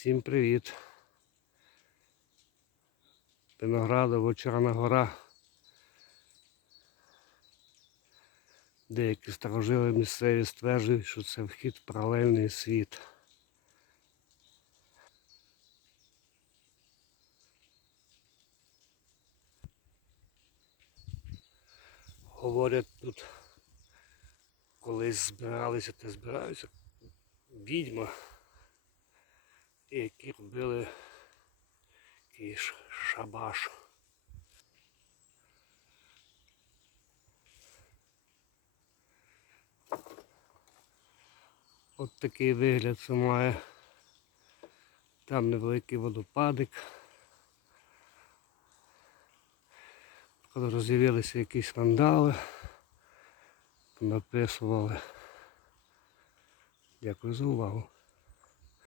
Всім привіт. Виноградово Чорна гора. Деякі старожили місцеві стверджують, що це вхід в паралельний світ. Говорять тут, колись збиралися та збираються відьма, які робили ш- шабаш. От такий вигляд це має. Там невеликий водопадик. Коли роз'явилися якісь вандали, написували. Дякую за увагу.